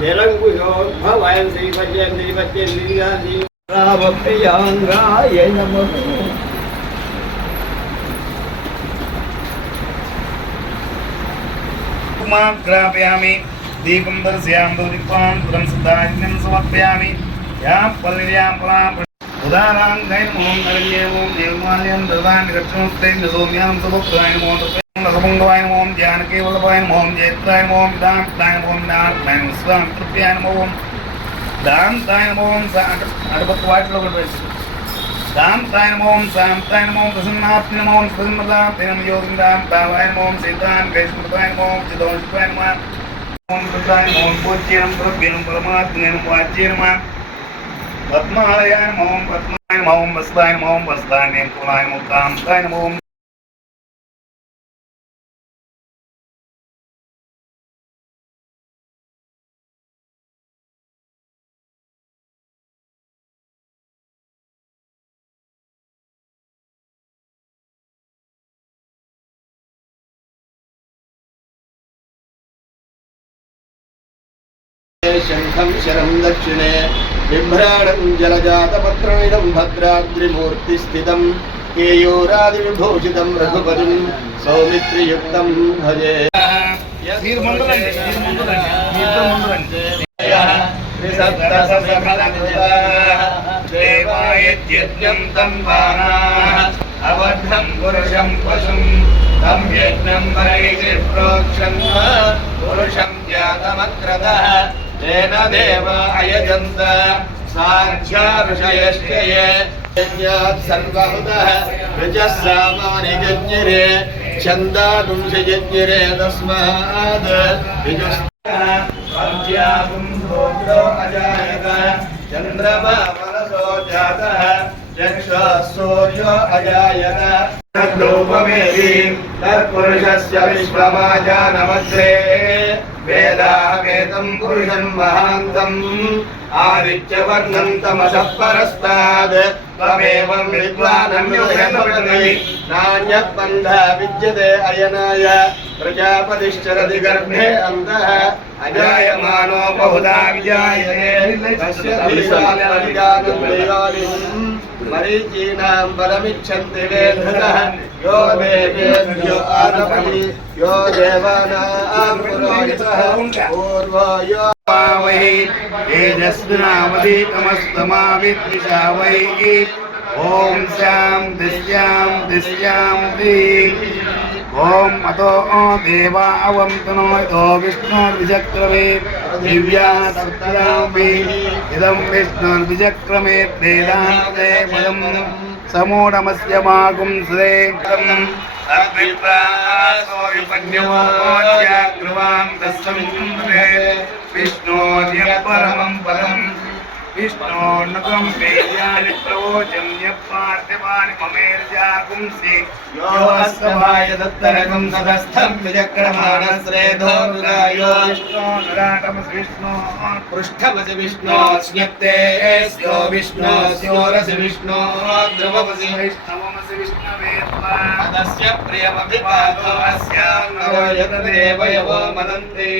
निरङ्कुशोद्भवयं श्रीपद्येन्द्रिपद्येन्द्रियाङ्गाय नमः। ग्रापयामि दीपं दर्शयामि दीपां पुरं सदाज्ञं समर्पयामि या पल्ल्यां पुरां उदारां गैन मोहं नरण्येवं निर्माल्यं ददामि रक्षणस्ते सौम्यां सबुद्धाय मोहं नरभङ्गवाय मोहं ज्ञानकेवलवाय मोहं जयत्राय मोहं दान्ताय मोहं नारायण स्वां कृपयाय मोहं दान्ताय मोहं अडपत्वाटलो दान्ताय मोहं शान्ताय मोहं प्रसन्नात्मने मोहं प्रसन्नदात्मने योगिन्दां भावाय मोहं सीतान् वैष्णवाय मोहं चिदोषिताय मोहं कृताय मोहं पूज्यं प्रभ्यं परमात्मने वाच्यं पद्मालयाय मोहं पद्माय मोहं वस्ताय मोहं वस्ताय कुलाय मुक्तांताय मोहं शंखं शरं दक्षिणे बिभ्राणं जलजातपत्रमिदं भद्राद्रिमूर्तिस्थितं केयूरादिविभूषितं रघुपतिं सौमित्रियुक्तं भजे। देवायज्ञं तं बाणाः अवद्धं पुरुषं पशुं तं यज्ञं वरैः प्रोक्षन् पुरुषं जातमक्रतः तेन देव अयजन्त साध्या ऋषयश्च ये यज्ञात् सर्वहुतः ऋजः सामानि यज्ञिरे छन्दागुंसि यज्ञिरे तस्माद् ऋजुस्त्यागुं रुद्रो अजायत चन्द्रमा मनसो जातः चक्षुः सूर्यो अजायत तद्रूपमेति तत्पुरुषस्य विश्वमाजानमग्रे वेदावेदं पुरुषं महान्तम् आदित्यवर्णं तमसः परस्ताद् त्वमेवं विद्वानन्योऽयमपि नान्यत्पन्था विद्यते अयनाय प्रजापतिश्चरति गर्भे अन्तः अजायमानो बहुधा विजायते तस्य धीरान् मरीचीनां बलमिच्छन्ति वेधतः यो देवेभ्यो आनपति यो देवानां पुरोहितः पूर्वो यो वै तेजस्विनामधिकमस्तमाविद्विषा वै ॐ शान्ति शान्ति शान्ति। ॐ अतो देवा अवन्तनो यतो विष्णुर्विचक्रमे दिव्या सप्तरामि इदं विष्णुर्विचक्रमे वेदान्ते पदं समूढमस्य मागुंसे विष्णोर्यपरमं पदं विष्णोर्नुकं वेद्यानि प्रवोचं यपार्थिवानि ममेर्जागुंसि यो अस्तभाय दत्तरकं सदस्थं विचक्रमाणश्रेधोर्गायो विष्णोर्राटमसि विष्णो पृष्ठमसि विष्णो स्यक्ते स्यो विष्णो स्योरसि विष्णो द्रवमसि वैष्णवमसि विष्णवे तदस्य प्रियमभिपादो अस्यान्नो यतदेवयवो मनन्ति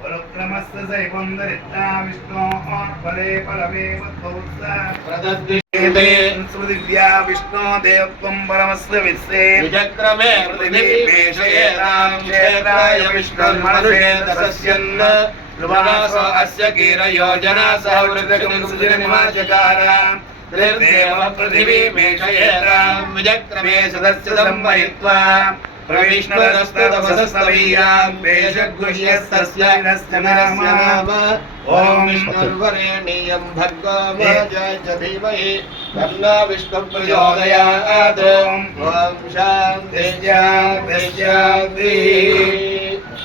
परुक्रमस्य सैवं दरिद्रा विष्णोः फले फलमेव तौसा प्रदद्विषेते सुदिव्या विष्णो देवत्वं परमस्य विश्वे विचक्रमे पृथिवीमेषयेतां क्षेत्राय विष्णुर्मनुषे दशस्यन् कृपासो अस्य कीरयोजना सह वृद्धकं सुदिननिवाचकार त्रिर्देव पृथिवीमेषयेतां विचक्रमे सदस्य संवहित्वा प्रविष्णुरस्तमसस्तवीयां वेषगुह्यस्तस्य नाम ॐ विष्णुर्वरेण्यं भर्गो जायत धीमहि तन्नो विष्णुः प्रचोदयात् ॐ शान्ति शान्ति शान्ति।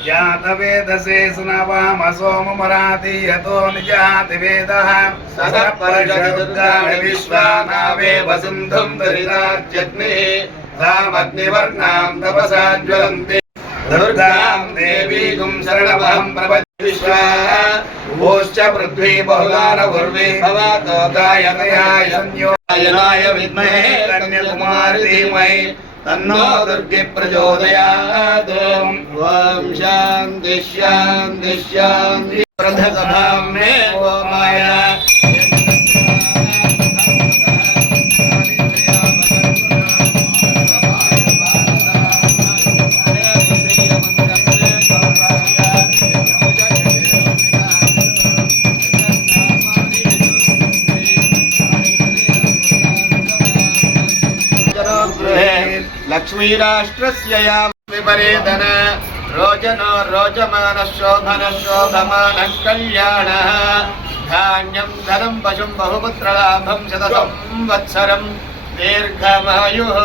जातवेदसे सुनवामसोमराति यतो निजाति वेदः सदा परिषदुर्गाणि विश्वानावे वसुन्धुं दरिताज्ञे तामग्निवर्णां तपसा ज्वलन्ति दुर्गां देवीं शरणमहं प्रपद्ये। भूश्च पृथ्वी बहुलानपूर्वे भवतो गायतयाय संयोजनाय विद्महे कन्याकुमारी धीमहि तन्नो दुर्गे प्रचोदयात्। ओम शांति शांति शांति। प्रथमं मे ओमाया लक्ष्मीराष्ट्रस्य यां विपरेदन रोचनो रोचमानः शोभनः शोभमानः कल्याणः धान्यं धनं पशुं बहुपुत्रलाभं शतसंवत्सरं दीर्घमायुः।